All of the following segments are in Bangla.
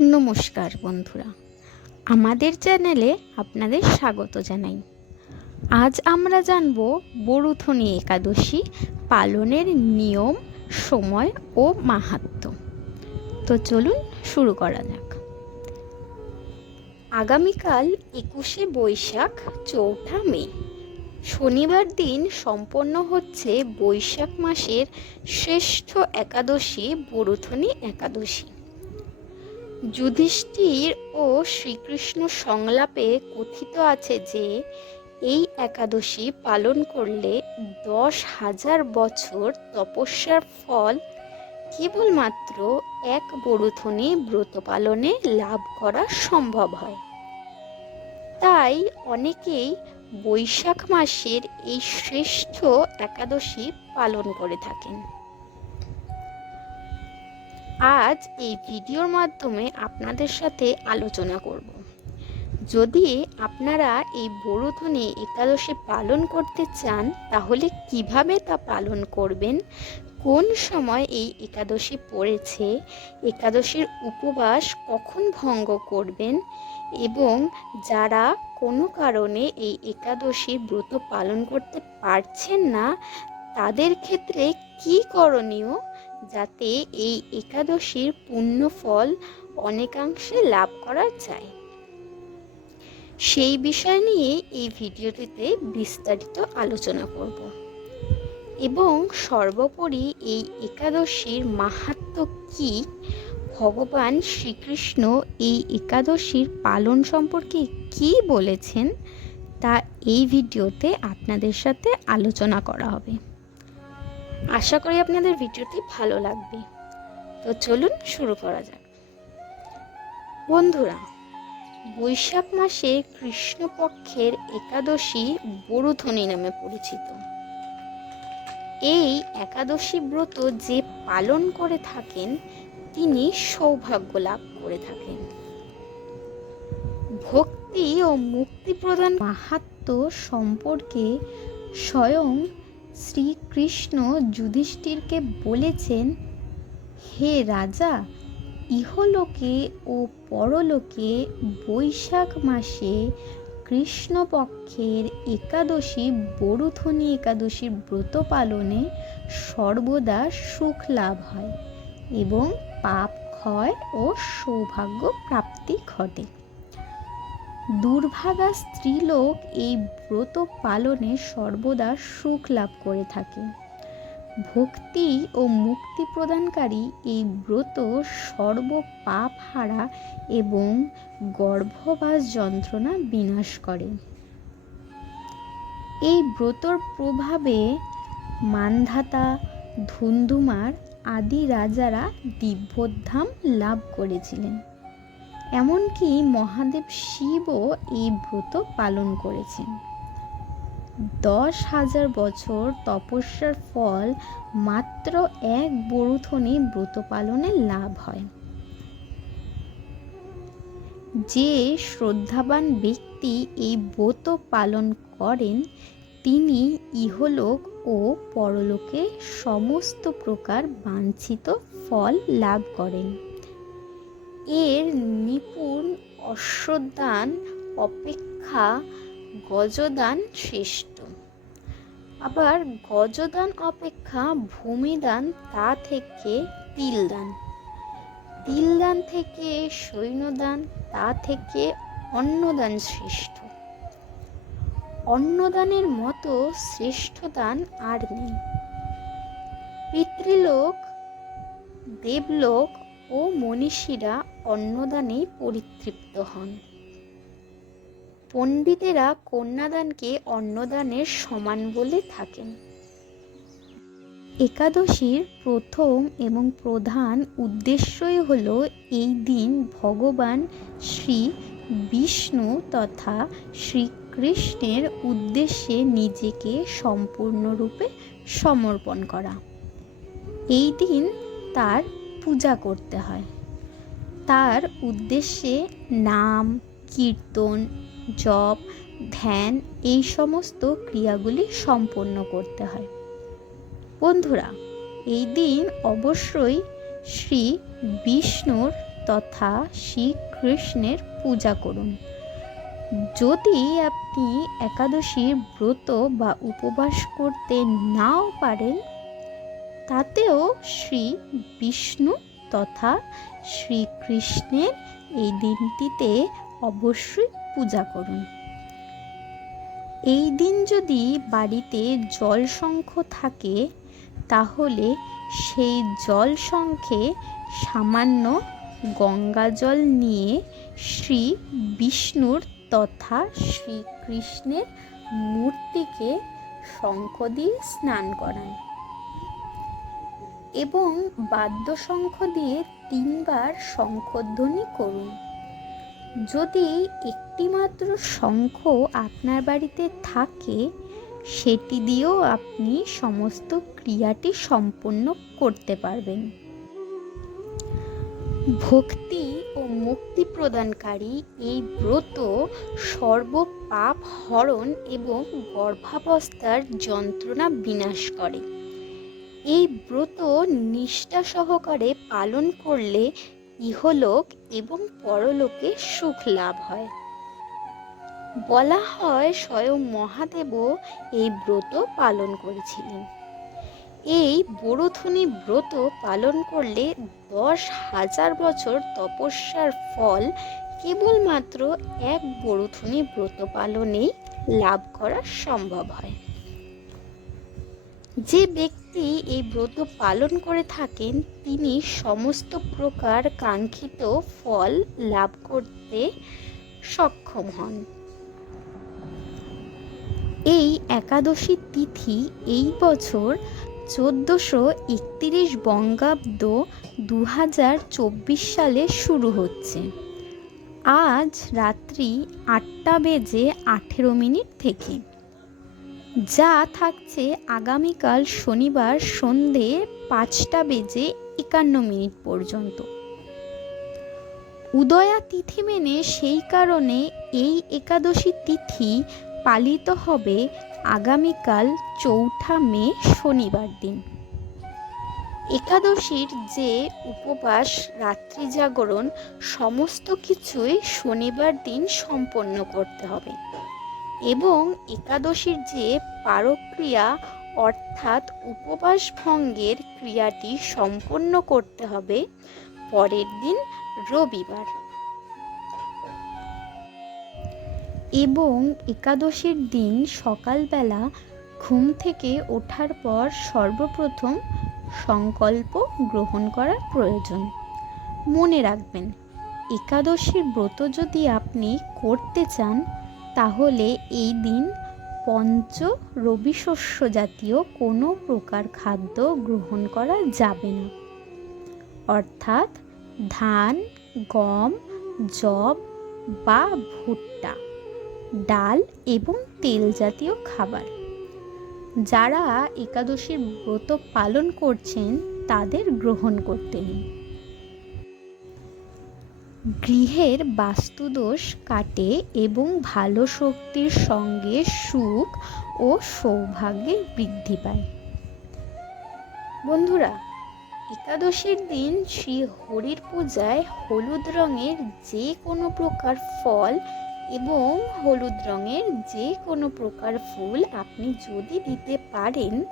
নমস্কার বন্ধুরা। আমাদের চ্যানেলে আপনাদের স্বাগত জানাই। আজ আমরা জানব বরুথনী একাদশী পালনের নিয়ম, সময় ও মাহাত্ম্য তো চলুন শুরু করা যাক। আগামীকাল একুশে বৈশাখ, চৌঠা মে। শনিবার দিন সম্পন্ন হচ্ছে বৈশাখ মাসের শ্রেষ্ঠ একাদশী বরুথনী একাদশী। যুধিষ্ঠির ও শ্রীকৃষ্ণ সংলাপে কথিত আছে যে, এই একাদশী পালন করলে দশ হাজার বছর তপস্যার ফল কেবলমাত্র এক বরুথনী ব্রত পালনে লাভ করা সম্ভব হয়। তাই অনেকেই বৈশাখ মাসের এই শ্রেষ্ঠ একাদশী পালন করে থাকেন। আজ এই ভিডিওর মাধ্যমে আপনাদের সাথে আলোচনা করব। যদি আপনারা এই বড়োধনে একাদশী পালন করতে চান, তাহলে কীভাবে তা পালন করবেন? কোন সময় এই একাদশী পড়েছে? একাদশীর উপবাস কখন ভঙ্গ করবেন? এবং যারা কোনো কারণে এই একাদশী ব্রত পালন করতে পারছেন না, তাদের ক্ষেত্রে কি করণীয়? যাতে এই একাদশীর পুণ্য ফল অনেকাংশে লাভ করা যায়। সেই বিষয় নিয়ে এই ভিডিওটিতে বিস্তারিত আলোচনা করব। এবং সর্বোপরি এই একাদশীর মাহাত্ম কি? ভগবান শ্রীকৃষ্ণ এই একাদশীর পালন সম্পর্কে কি বলেছেন? তা এই ভিডিওতে আপনাদের সাথে আলোচনা করা হবে। আশা করি আপনাদের ভিডিওটি ভালো লাগবে। তো চলুন শুরু করা যাক। বন্ধুরা, বৈশাখ মাসে কৃষ্ণপক্ষের একাদশী বরুধনী নামে পরিচিত। এই একাদশী ব্রত যে পালন করে থাকেন, তিনি সৌভাগ্য লাভ করে থাকেন। ভক্তি ও মুক্তি প্রদান মাহাত্ম সম্পর্কে স্বয়ং শ্রীকৃষ্ণ যুধিষ্ঠিরকে বলেছেন, হে রাজা, ইহলোকে ও পরলোকে বৈশাখ মাসে কৃষ্ণপক্ষের একাদশী বরুথনী একাদশীর ব্রত পালনে সর্বদা সুখ লাভ হয় এবং পাপ ক্ষয় ও সৌভাগ্য প্রাপ্তি ঘটে। দুর্ভাগা স্ত্রীলোক এই ব্রত পালনে সর্বদা সুখ লাভ করে থাকে। ভক্তি ও মুক্তি প্রদানকারী এই ব্রত সর্ব পাপ হারা এবং গর্ভবাস যন্ত্রণা বিনাশ করে। এই ব্রতর প্রভাবে মানধাতা, ধুন্ধুমার আদি রাজারা দিব্যধাম লাভ করেছিলেন। এমনকি মহাদেব শিবও এই ব্রত পালন করেছেন। দশ হাজার বছর তপস্যার ফল মাত্র এক বরুথনে ব্রত পালনে লাভ হয়। যে শ্রদ্ধাবান ব্যক্তি এই ব্রত পালন করেন, তিনি ইহলোক ও পরলোকে সমস্ত প্রকার বাঞ্ছিত ফল লাভ করেন। এর নিপুণ অশ্বদান অপেক্ষা গজদান শ্রেষ্ঠ। আবার গজদান অপেক্ষা ভূমিদান তা থেকে তিলদান। তিলদান থেকে সৈন্যদান, তা থেকে অন্নদান শ্রেষ্ঠ। অন্নদানের মতো শ্রেষ্ঠ দান আর নেই। পিতৃলোক, দেবলোক ও মনীষীরা অন্নদানেই পরিতৃপ্ত হন। পণ্ডিতেরা কন্যাদানকে অন্নদানের সমান বলে থাকেন। একাদশীর প্রথম এবং প্রধান উদ্দেশ্যই হল এই দিন ভগবান শ্রী বিষ্ণু তথা শ্রীকৃষ্ণের উদ্দেশ্যে নিজেকে সম্পূর্ণরূপে সমর্পণ করা। এই দিন তার পূজা করতে হয়। তার উদ্দেশ্যে নাম, কীর্তন, জপ, ধ্যান এই সমস্ত ক্রিয়াগুলি সম্পন্ন করতে হয়। বন্ধুরা, এই দিন অবশ্যই শ্রী বিষ্ণুর তথা শ্রীকৃষ্ণের পূজা করুন। যদি আপনি একাদশীর ব্রত বা উপবাস করতে নাও পারেন, তাতেও শ্রী বিষ্ণু তথা শ্রীকৃষ্ণের এই দিনটিতে অবশ্যই পূজা করুন। এই দিন যদি বাড়িতে জল শঙ্খ থাকে, তাহলে সেই জল শঙ্খে সামান্য গঙ্গা জল নিয়ে শ্রী বিষ্ণুর তথা শ্রীকৃষ্ণের মূর্তিকে শঙ্খ দিয়ে স্নান করান। এবং বাদ্যশঙ্খ দিয়ে তিনবার শঙ্খধ্বনি করুন। যদি একটিমাত্র শঙ্খ আপনার বাড়িতে থাকে, সেটি দিয়েও আপনি সমস্ত ক্রিয়াটি সম্পন্ন করতে পারবেন। ভক্তি ও মুক্তি প্রদানকারী এই ব্রত সর্বপাপ হরণ এবং গর্ভাবস্থার যন্ত্রণা বিনাশ করে। এই ব্রত নিষ্ঠা সহকারে পালন করলে ইহলোক এবং পরলোকে সুখ লাভ হয়। বলা হয় স্বয়ং মহাদেবও এই ব্রত পালন করেছিলেন। এই বড়থনি ব্রত পালন করলে দশ হাজার বছর তপস্যার ফল কেবলমাত্র এক বড়থনি ব্রত পালনেই লাভ করা সম্ভব হয়। যে ব্যক্তি এই ব্রত পালন করে থাকেন, তিনি সমস্ত প্রকার কাঙ্ক্ষিত ফল লাভ করতে সক্ষম হন। এই একাদশী তিথি এই বছর চোদ্দোশো একতিরিশ বঙ্গাব্দ দু হাজার চব্বিশ সালে শুরু হচ্ছে। আজ রাত্রি আটটা বেজে আঠেরো মিনিট থেকে। যা থাকছে আগামীকাল শনিবার সন্ধে পাঁচটা বেজে একান্ন মিনিট পর্যন্ত। উদয়া তিথি মেনে সেই কারণে এই একাদশী তিথি পালিত হবে আগামীকাল চৌঠা মে শনিবার দিন। একাদশীর যে উপবাস, রাত্রি জাগরণ, সমস্ত কিছুই শনিবার দিন সম্পন্ন করতে হবে। এবং একাদশীর যে পারক্রিয়া, অর্থাৎ উপবাস ভঙ্গের ক্রিয়াটি সম্পন্ন করতে হবে পরের দিন রবিবার। এবং একাদশীর দিন সকালবেলা ঘুম থেকে ওঠার পর সর্বপ্রথম সংকল্প গ্রহণ করা প্রয়োজন। মনে রাখবেন, একাদশীর ব্রত যদি আপনি করতে চান তাহলে এই দিন পঞ্চ রবি শস্য জাতীয় কোনো প্রকার খাদ্য গ্রহণ করা যাবে না। অর্থাৎ ধান, গম জব বা ভুট্টা, ডাল এবং তেল জাতীয় খাবার। যারা একাদশীর ব্রত পালন করছেন তাদের গ্রহণ করতে নিন। গৃহের বাস্তুদোষ কাটে এবং ভালো শক্তির সঙ্গে সুখ ও সৌভাগ্যের বৃদ্ধি পায়। বন্ধুরা, একাদশীর দিন শ্রী হরির পূজায় হলুদ রঙের যে কোনো প্রকার ফল এবং হলুদ রঙের যে কোনো প্রকার ফুল আপনি যদি দিতে পারেন,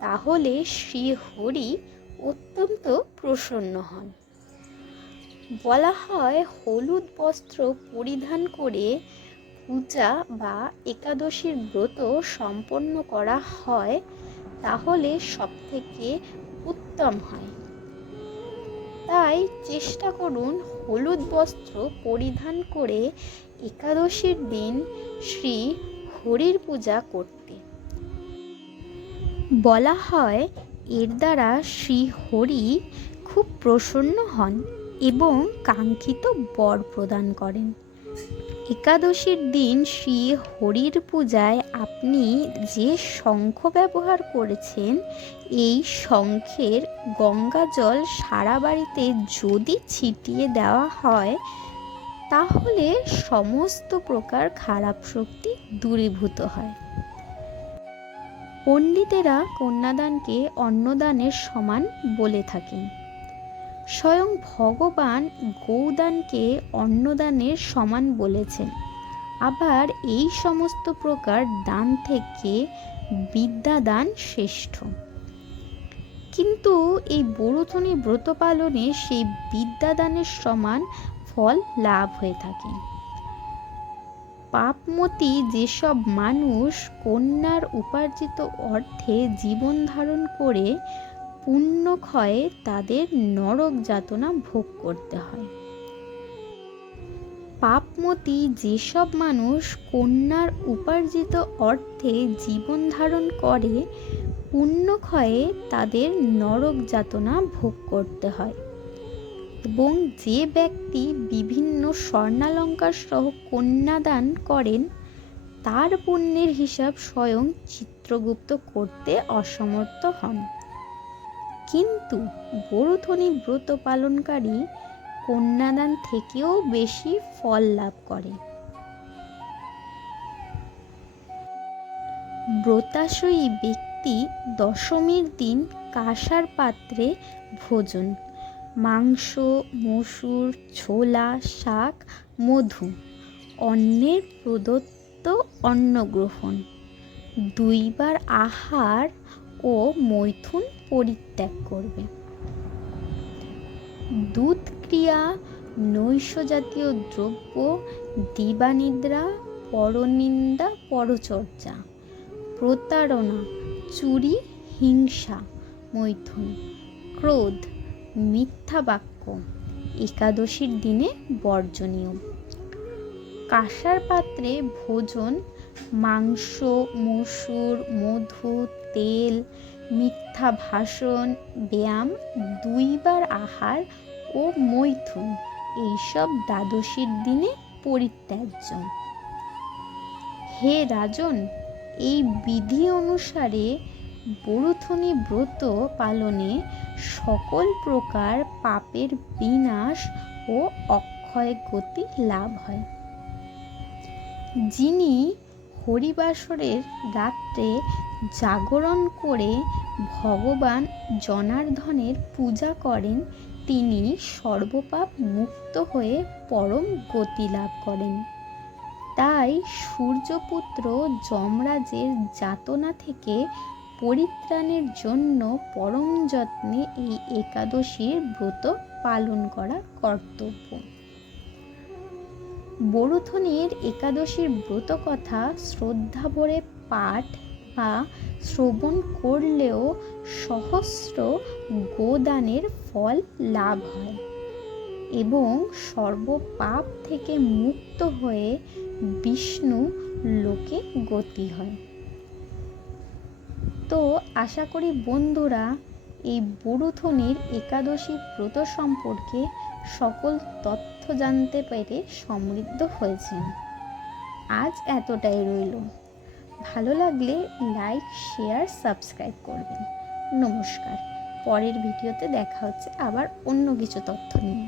তাহলে শ্রী হরি অত্যন্ত প্রসন্ন হন। বলা হয় হলুদ বস্ত্র পরিধান করে পূজা বা একাদশীর ব্রত সম্পন্ন করা হয়, তাহলে সবথেকে উত্তম হয়। তাই চেষ্টা করুন হলুদ বস্ত্র পরিধান করে একাদশীর দিন শ্রী হরির পূজা করতে। বলা হয় এর দ্বারা শ্রী হরি খুব প্রসন্ন হন। এবং কাঙ্ক্ষিত বর প্রদান করেন। একাদশীর দিন শ্রী হরির পূজায় আপনি যে শঙ্খ ব্যবহার করেছেন, এই শঙ্খের গঙ্গা জল সারা বাড়িতে যদি ছিটিয়ে দেওয়া হয়, তাহলে সমস্ত প্রকার খারাপ শক্তি দূরীভূত হয়। পণ্ডিতেরা কন্যাদানকে অন্নদানের সমান বলে থাকেন। স্বয়ং ভগবান গৌদানকে অন্নদানের সমান বলেছেন। আবার এই সমস্ত প্রকার দান থেকে বিদ্যাদান শ্রেষ্ঠ। কিন্তু এই বড়ুথনী ব্রত পালনে সেই বিদ্যাদানের সমান ফল লাভ হয়ে থাকে। পাপমতি যেসব মানুষ কন্যার উপার্জিত অর্থে জীবন ধারণ করে পুণ্যক্ষয়ে তাদের নরক যাতনা ভোগ করতে হয়। পাপমতি যেসব মানুষ কন্যার উপার্জিত অর্থে জীবন ধারণ করে পুণ্যক্ষয়ে তাদের নরক যাতনা ভোগ করতে হয় এবং যে ব্যক্তি বিভিন্ন স্বর্ণালঙ্কার সহ কন্যাদান করেন, তার পুণ্যের হিসাব স্বয়ং চিত্রগুপ্ত করতে অসমর্থ হন। কিন্তু বড়থনী ব্রত পালনকারী কন্যাদান থেকেও বেশি ফল লাভ করে। ব্রতাশয়ী ব্যক্তি দশমীর দিন কাঁসার পাত্রে ভোজন। মাংস, মসুর, ছোলা, শাক, মধু অন্যের প্রদত্ত অন্ন গ্রহণ দুইবার আহার ও মৈথুন পরিত্যাগ করবে। দুধ ক্রিয়া নৈশ জাতীয় দ্রব্য, দিবানিদ্রা, পরনিন্দা, পরচর্চা, প্রতারণা, চুরি, হিংসা, মৈথুন, ক্রোধ, মিথ্যা বাক্য, একাদশীর দিনে বর্জনীয়। কাঁসার পাত্রে ভোজন, মাংস, মসুর, মধু, তেল মিথ্যা ভাষণ, ব্যায়াম, দুইবার আহার ও মৈথুন এইসব দ্বাদশীর দিনে পরিত্যাজ্য। হে রাজন, এই বিধি অনুসারে বরুথনী ব্রত পালনে সকল প্রকার পাপের বিনাশ ও অক্ষয় গতি লাভ হয়। যিনি হরিবাসরের রাত্রে জাগরণ করে ভগবান জনার্ধনের পূজা করেন, তিনি সর্বপাপ মুক্ত হয়ে পরম গতি লাভ করেন। তাই সূর্যপুত্র যমরাজের যাতনা থেকে পরিত্রাণের জন্য পরম যত্নে এই একাদশীর ব্রত পালন করা কর্তব্য। বরুথনের একাদশীর ব্রত কথা শ্রদ্ধা ভরে পাঠ বা শ্রবণ করলেও সহস্র গোদানের ফল লাভ হয় এবং সর্বপাপ থেকে মুক্ত হয়ে বিষ্ণু লোকে গতি হয়। তো আশা করি বন্ধুরা, এই বড়ুথনির একাদশী ব্রত সম্পর্কে সকল তথ্য জানতে পেরে সমৃদ্ধ হয়েছেন। আজ এতটাই রইল। ভালো লাগলে লাইক শেয়ার সাবস্ক্রাইব করবেন। নমস্কার। পরের ভিডিওতে দেখা হচ্ছে আবার অন্য কিছু তথ্য নিয়ে।